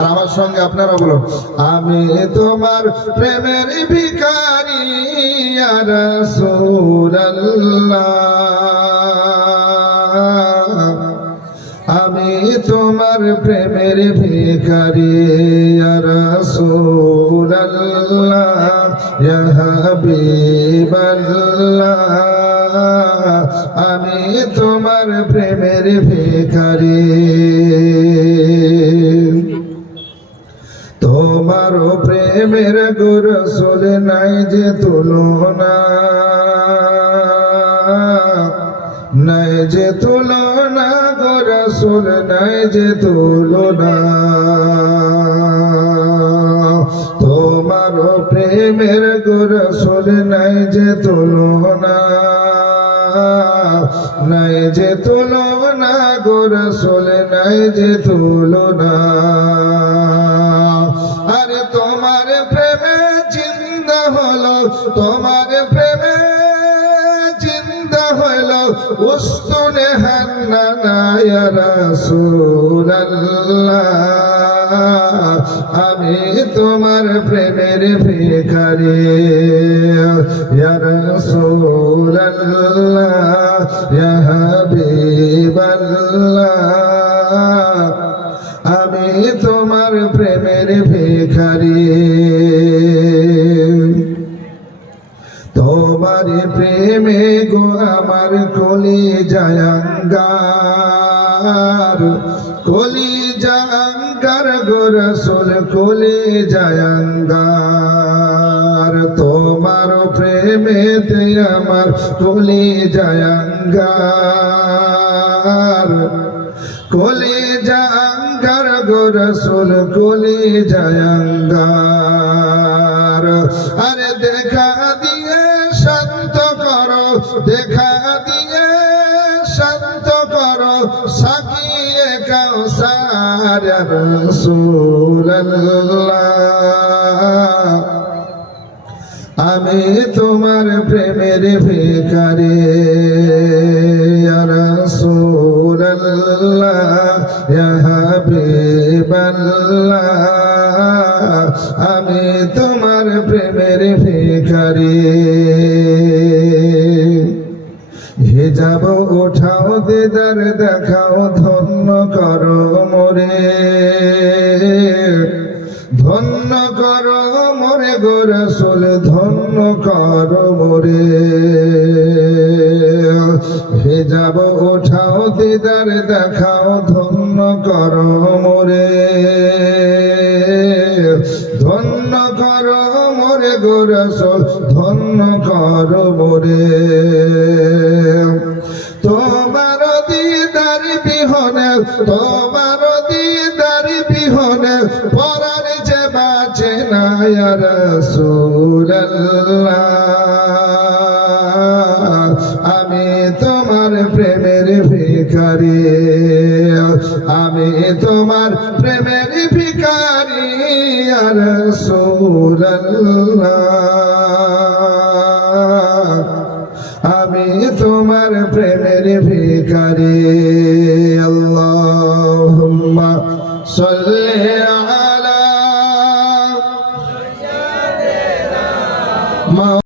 আমার সঙ্গে আপনারা বলুন আমি তোমার প্রেমের রাসূলুল্লাহ। আমি তোমার প্রেমের ইয়া আমি তোমার প্রেমের ভিখারি প্রেমের গুরসুল নাই যে তুলনা নাই যে তুলনা গুরসুল নাই যে তুলনা তোমার প্রেমের গুরসুল নাই যে তুলনা নাই যে তুলনা গুরসুল নাই যে তুলনা তোমার প্রেমে চিন্তা হলো উস্তুনে হান্না রাসূলুল্লাহ। আমি তোমার প্রেমের ভিখারি, ইয়া রাসূলুল্লাহ, ইয়া হাবিবাল্লাহ। আমি তোমার প্রেমের প্রেমে গো, আমার কলি জায়াঙ্গার। কলি জাঙ্গার গো, রসুল কলি জায়াঙ্গার। তোমার প্রেমেতে আমার কলি জায়াঙ্গার। কলি জাঙ্গার গো, রসুল কলি জায়াঙ্গার। দেখা দিয়ে শান্ত করো সাকিয়ে কাউসার আমি তোমার প্রেমের ভিখারি, ইয়া রাসূলুল্লাহ, ইয়া হাবিবাল্লাহ। আমি তোমার প্রেমের ভিখারি। হিজাব ওঠাও দিদার দেখাও ধন্য কর মোরে। ধন্য কর মোরে গোরসুল ধন্য কর মোরে। হে যাব ওঠাও দিদার দেখাও ধন্য কর মোরে। ধন্য কর মোরে গোরসুল ধন্য কর মোরে। বিহনে পরার যে বাঁচে না আমি তোমার প্রেমের ভিখারি। আমি তোমার প্রেমের ভিখারি রাসূলুল্লাহ। আমি তোমার প্রেমের ভিখারি। صل على